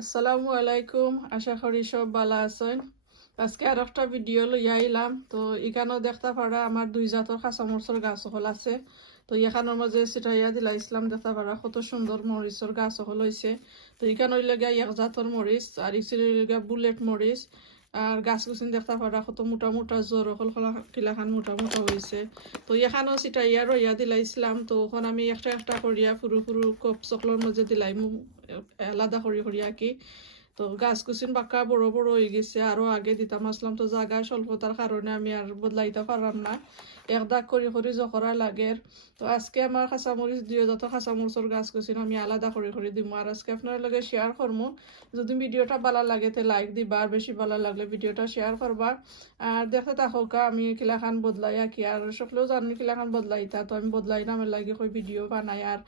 আসসালামু আলাইকুম, আশা করি সব ভালো আছেন। আজকে আর একটা ভিডিও লইয়া আইলাম তো এখানেও দেখতে পারা আমার দুই জাতর কাঁচামরিচর গাছ হল আছে। তো এখানের মাঝে সিটাইয়া দিলা ইসলাম দেখতে পারা, কত সুন্দর মরিচর গাছ হল হয়েছে তো এখানে লগে এক জাতর মরিচ আর ইসির বুলেট মরিচ আর গাছ গুছিন দেখতে পারা কত মোটা মোটা জ্বর অকল কিলাখান মোটা মোটা হয়েছে তো এখানেও সিটাইয়া রইয়া দিলা দিলাইছিলাম তো ওখানে আমি একটা একটা করিয়া ফুরু ফুরু কপ চকলের মধ্যে দিলাই আলাদা করি কৰি আঁকি। তো গাছ কুচিন বাক্কা বড় বড় হয়ে গেছে। আরও আগে দিতাম আসলাম তো জায়গা স্বল্পতার কারণে আমি আর বদলাইতে পারলাম না। এক দাগ করি করি জকরা লাগে। তো আজকে আমার কাঁচামরিচ দিয়ে, যত কাঁচামরিচর গাছ কুচিন আমি আলাদা করে করে দিব আর আজকে আপনার লগে শেয়ার করব যদি ভিডিওটা ভালো লাগে তো লাইক দিবা। আর বেশি ভালো লাগলে ভিডিওটা শেয়ার করবা আর দেখতে থাকা আমি কিলাখান বদলাই আঁকি। আর সকলেও জানি কিলাখান বদলাইতা। তো আমি বদলাই নামের লাগে কই ভিডিও বানাই। আর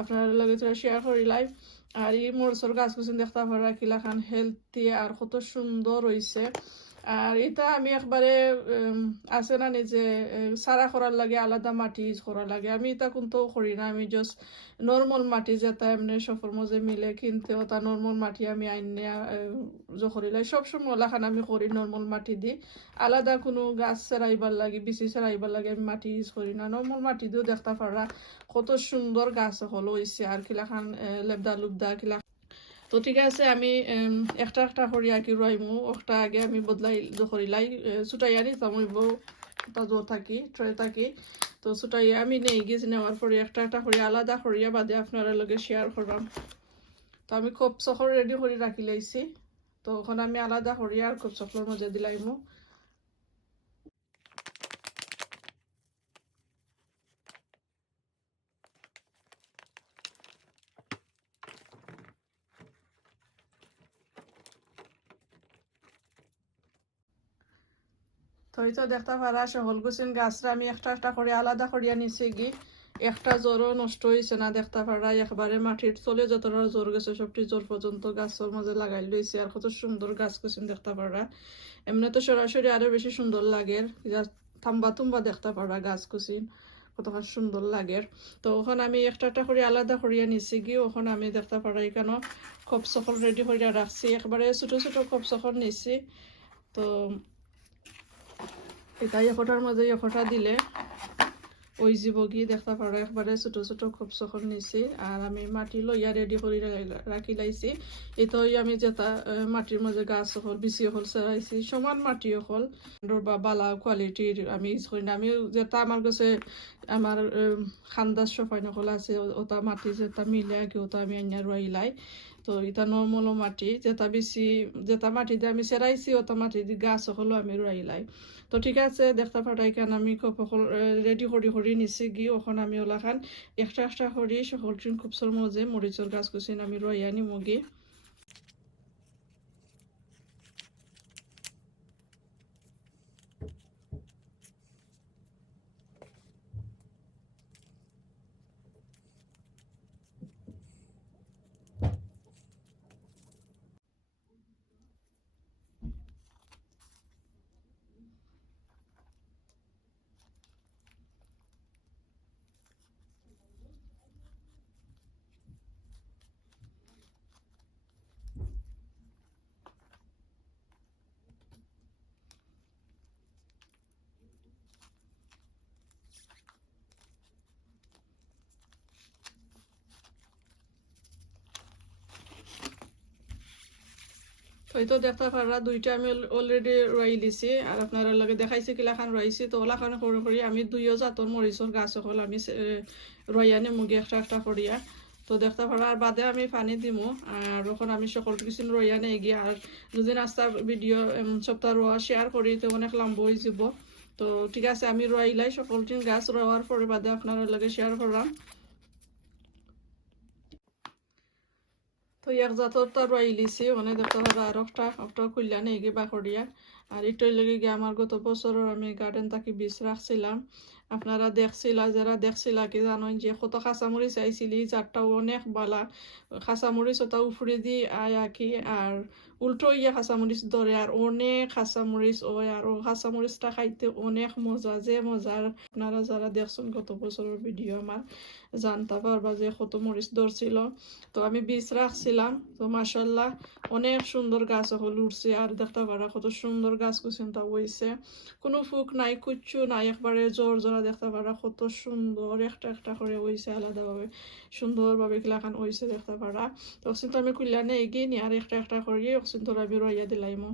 আপনার লগে শেয়ার করি লাইভ আর এই মরসর গাছ গুছিন দেখতে পারা কিলাখান হেলথি আর কত সুন্দর হয়েছে আর এটা আমি একবারে আছে না নিজে সারা করার লাগে আলাদা মাটি ইউজ করার লাগে। আমি এটা কিন্তু করি না, আমি জাস্ট নর্মাল মাটি যেটা এমনি সফর মধ্যে মিলে কিনতে ওটা নর্মাল মাটি আমি আইনে জখরিলাই সবসময় ওলাখান আমি করি নর্মাল মাটি দি। আলাদা কোনো গাছ সেরাইবার লাগে, বিচি সেরাইবার লাগে আমি মাটি ইউজ করি না। নর্মাল মাটি দিয়েও দেখতে পারা কত সুন্দর গাছ হলো হয়েছে আর কিলাখান লেবদা লুবদা কিলা তো ঠিক আছে, আমি একটা একটা করি আর কি রইমু একটা আগে আমি বদলাই করিলাই আনি নিতাম হইব তাজো থাকি ট্রে থাকি। তো ছুটাই আমি নেই গেছি নেওয়ার পরে একটা একটা করি আলাদা করিয়া বাদে আপনারা লগে শেয়ার করলাম তো আমি খোপ চখর রেডি করে রাখি লাইছি তো ওখানে আমি আলাদা করিয়া আর খোপ চখর মজা দিলাইমু তো এই তো দেখতে পারা সকল গুছিন গাছরা আমি একটা একটা করে আলাদা করিয়া নিছি গি একটা জ্বরও নষ্ট হয়েছে না দেখতে পারা একবারে মাটির চলে যতটা জ্বর গেছে, সবটি জ্বর পর্যন্ত গাছের মাঝে লাগাই লইছে আর কত সুন্দর গাছ কুছিন দেখতে পারা এমনি তো সরাসরি আরও বেশি সুন্দর লাগে। থাম্বা তুম্বা দেখতে পারা গাছ কুছিন কত সুন্দর লাগে। তো ওখান আমি একটা একটা করে আলাদা করিয়া নিছি গি ওখানে আমি দেখতে পারা এখানে কপ সকল রেডি করিয়া রাখছি একবারে ছোট ছোট কপ সকল নিছি। তো এটা এখটার মধ্যে এখটা দিলে। ওই জীবগি দেখতে পারো একবারে ছোট ছোট খোপ চখন নিছি আর আমি মাটি লইয়া রেডি করে রাখি লাইছি। এটা আমি যেটা মাটির মধ্যে গাছ হল, বিচি হল চেরাইছি সমান মাটি হল। বা বালা কোয়ালিটির আমি ইউজ করি না আমি যেটা আমার কাছে আমার খান্দাস সফাই নকল আছে ওটা মাটি যেটা মিলে ওটা আমি আইনা রইলাই তো এটা নর্মল মাটি, যেটা বেশি, যেটা মাটি দিয়ে আমি সেরাইছি, ওটা মাটি দিয়ে গাছ সকলো আমি রইলাই তো ঠিক আছে, দেখতে পাঠাই কেন আমি খুব রেডি করি করি নিছি গি, ওখান আমি ওলাখান একটা একটা করি সকল খুব সর মজে মরিচর গাছ কুচিন আমি রইয়া নিমু গি হয়তো দেখতে পারা দুইটা আমি অলরেডি রই লিছি আর আপনারা লগে দেখাইছি কিলাখান রয়েছি তো ওলাখান করে করি আমি দুইও জাতর মরিচর গাছ হল আমি রইয়া মুগি একটা একটা করিয়া তো দেখতে পারা আর বাদে আমি পানি দিমু। আর ওখান আমি সকল কিছু রইয়া নেই গিয়ে আর যদি রাস্তা ভিডিও সপ্তাহ রোয়া শেয়ার করি তো অনেক লম্বা হয়ে যাব। তো ঠিক আছে, আমি রইলাই সকল দিন গাছ রোয়ার পরে বাদে আপনারা লগে শেয়ার করলাম তো এক জাতর তো রই লিছি মানে দেখতে আর একটা খুললা নেই গে বাকড়িয়া আর এটার লেগে গিয়ে আমার গত বছরের আমি গার্ডেন তাকে বীজ রাখছিলাম আপনারা দেখছিলা, যারা দেখছিলা কি জানেন যে, কত খাঁচামরিচ আইছিলি চারটাও অনেক বালা। খাঁচামরিচ ওটা উফরে দি আয় আঁকি আর উল্টো ইয়ে খাঁচামরিচ ধরে আর অনেক খাঁচামরিচ ওই আর ও খাঁচামরিচটা খাইতে অনেক মজা, যে মজার আপনারা যারা দেখছেন গত বছরের ভিডিও আমার জানতে পারবা যে কত মরিচ ধরছিল তো আমি বীজ রাখছিলাম তো মাসাল্লাহ অনেক সুন্দর গাছ হল উঠছে আর দেখতে পারা কত সুন্দর গাছ কুচিন্তা হয়েছে কোনো ফুক নাই, কুচ্ছু নাই একবারে জোর জোড়া দেখতে পারা কত সুন্দর একটা একটা করে হয়েছে আলাদাভাবে সুন্দরভাবে কিলাখান হয়েছে দেখতে পারা তো অক্সিন তো আমি কুলিয়ানে এগিয়ে নি আর একটা একটা করিয়ে অক্সিন তোরা আমি রইয়া দিলাইমো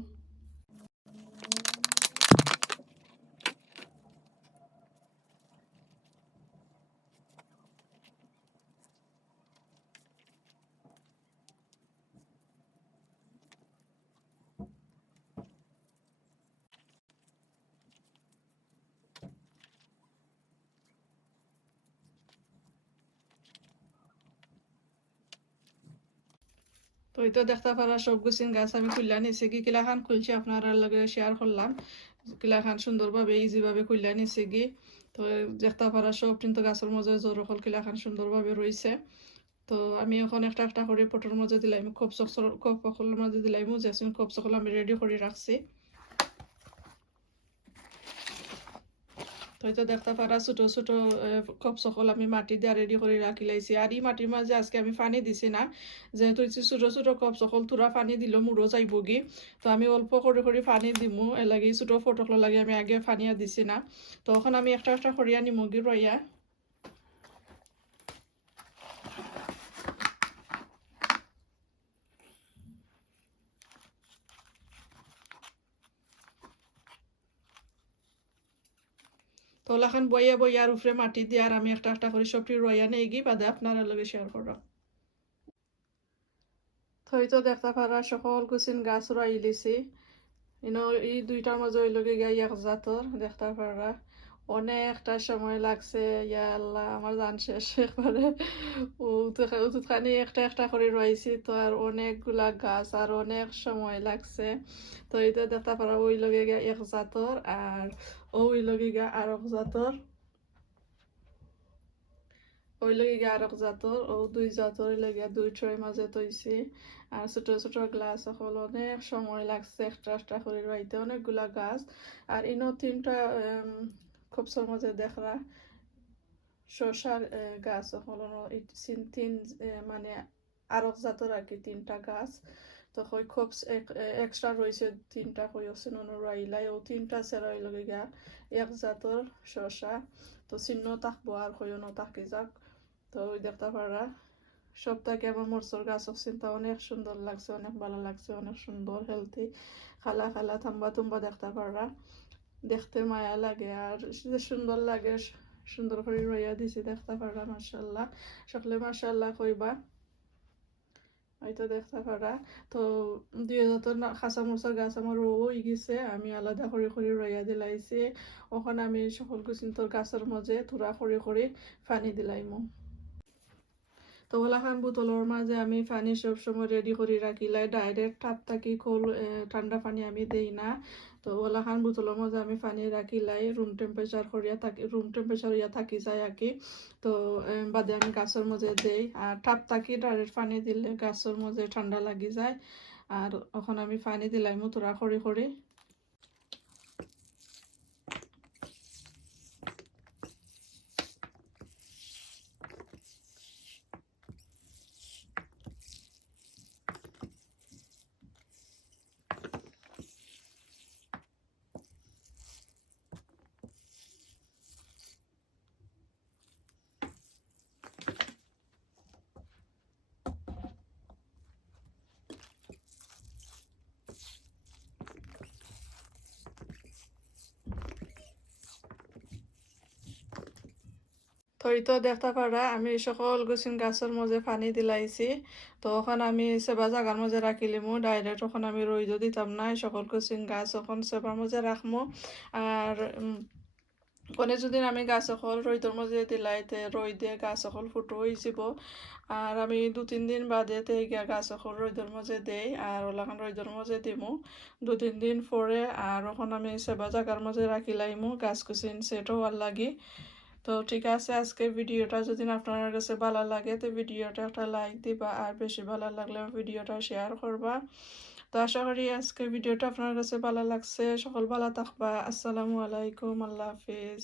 তো এটা দেখতে পারা সব গুছিন গাছ আমি খুললা নিছি কি কিলাখান খুলছি আপনার লগে শেয়ার করলাম। কিলাখান সুন্দরভাবে ইজিভাবে খুললা নিছি কি। তো দেখতে পারা সব কিন্তু গাছের মধ্যে জোর হল কিলাখান সুন্দরভাবে রয়েছে তো আমি এখন একটা একটা করে পটর মজা দিলাম খুব সকল কপ সকলের মাঝে দিলাম জেসিন খোপ সকল আমি রেডি করে রাখছি। তো এটা দেখতে পারা ছোট ছোট কপ সকল আমি মাটি দিয়ে রেডি করে রাখি লাইছি। আর এই মাটির মাঝে আজকে আমি পানি দিছি না, যেহেতু ছোট ছোট কপ সকল তুরা পানি দিল মুড়ো যাইব গি তো আমি অল্প করে করে পানি দিমু, এলাগি লাগি ছোট ফটকল লাগে আমি আগে পানিয়া দিছি না। তখন আমি একটা একটা করিয়া নিমগি রইয়া তো ওলাখান বইয়া বইয়ার উপরে মাটি দিয়ে আর আমি একটা একটা করে সবটি রইয়া নিয়ে গিয়ে বাদে আপনারা লগে শেয়ার করো। তো এই তো দেখতে পারা সকল কুচিন গাছ রই লিছি ইনো এই দুইটার মাঝে লগে গাই এক জাতর দেখতে পারা অনেকটা সময় লাগছে ইয়া আল্লাহ আমার জান শেষ একবারে উতুখানি একটা একটা করে রয়েছি তো, আর অনেকগুলা গাছ, আর অনেক সময় লাগছে। তো এটা দেখতে পারা, ওই লগে গিয়া এক জাতর, আর ওই লগে গিয়া আর এক জাতর। ওই লগে গিয়া আর এক জাতর, ও দুই জাতর লগে দুই ট্রয় মাঝে তৈছি আর ছোট ছোট গ্লাস সকল অনেক সময় লাগছে, একটা একটা করে রইতে, অনেকগুলা গাছ। আর ইনো তিনটা খোপসর মাঝে দেখরা শশার গাছ হল তিন মানে আরক জাতর আর কি তিনটা গাছ তো কই খোপস এক্সট্রা রয়েছে তিনটা কই আছে নন রাইলাই ও তিনটা সেরাই লগে গা এক জাতর শশা তো চিহ্ন থাকব আর কইও ন থাকি যাক তো ওই দেখতে পারা সবটাকে আমার মরসর গাছ চিন্তা অনেক সুন্দর লাগছে অনেক ভালো লাগছে অনেক সুন্দর হেলথি খালা খালা থাম্বা তুম্বা দেখতে পারা দেখতে মায়া লাগে আর যে সুন্দর লাগে, সুন্দর করে রইয়া দিছি দেখতে পারা মার্শাল্লাহ সকলে মার্শাল্লাহ কইবা। হয়তো দেখতে পারা। তো দুই হাজার খাঁচা মরচার গাছ আমার রই গেছে, আমি আলাদা করে করে রইয়া দিলাইছি। ওখানে আমি সকল কুচিন্তর গাছের মাঝে থোড়া করে করে পানি দিলাইমো। তো ওলাখান বোতলের মাঝে আমি পানি সবসময় রেডি করে রাখিলাই ডাইরেক্ট টাপ থাকি খোল ঠান্ডা পানি আমি দেই না। তো ওলাখান বোতলের মধ্যে আমি পানি রাখি লাই রুম টেম্পারেচার করিয়া থাকি রুম টেম্পারেচার ইয়া থাকি যায় আর কি। তো বাদে আমি গাছের মধ্যে দেই। আর টাপ থাকি ডাইরেক্ট পানি দিলে গাছের মধ্যে ঠান্ডা লাগি যায়। আর ওখানে আমি পানি দিলাই তোরা খড়ি খড়ি তো এই তো দেখতে পারা আমি সকল গুছিন গাছের মাঝে পানি দিলাইছি। তো ওখানে আমি সেবা জাগার মাঝে রাখিলিমু ডাইরেক্ট ওখানে আমি রইদ দিতাম না সকল গুছিন গাছ ওখান সেবার মাঝে রাখমু আর কোনে যদি আমি গাছ অকল রইদর মাঝে দিলাইতে রই দিয়ে গাছ অকল ফুটো হয়ে যাব। আর আমি দু তিন দিন বাদে গিয়া গাছ অকল রইদর মাঝে দেই আর ওলাখান রইদর মাঝে দিমু। দু তিন দিন পরে আর ওখান আমি সেবা জায়গার মাঝে রাখি লাইমু গাছ কুচিন সেট হওয়ার লাগি। তো ঠিক আছে আজকে ভিডিওটা যদি আপনার কাছে ভালো লাগে, তো ভিডিওটা একটা লাইক দিবা, আর বেশি ভালো লাগলে ভিডিওটা শেয়ার করবা। তো আশা করি আজকের ভিডিওটা আপনার কাছে ভালো লাগছে। সকল ভালো থাকবা। আসসালামু আলাইকুম। আল্লাহ হাফিজ।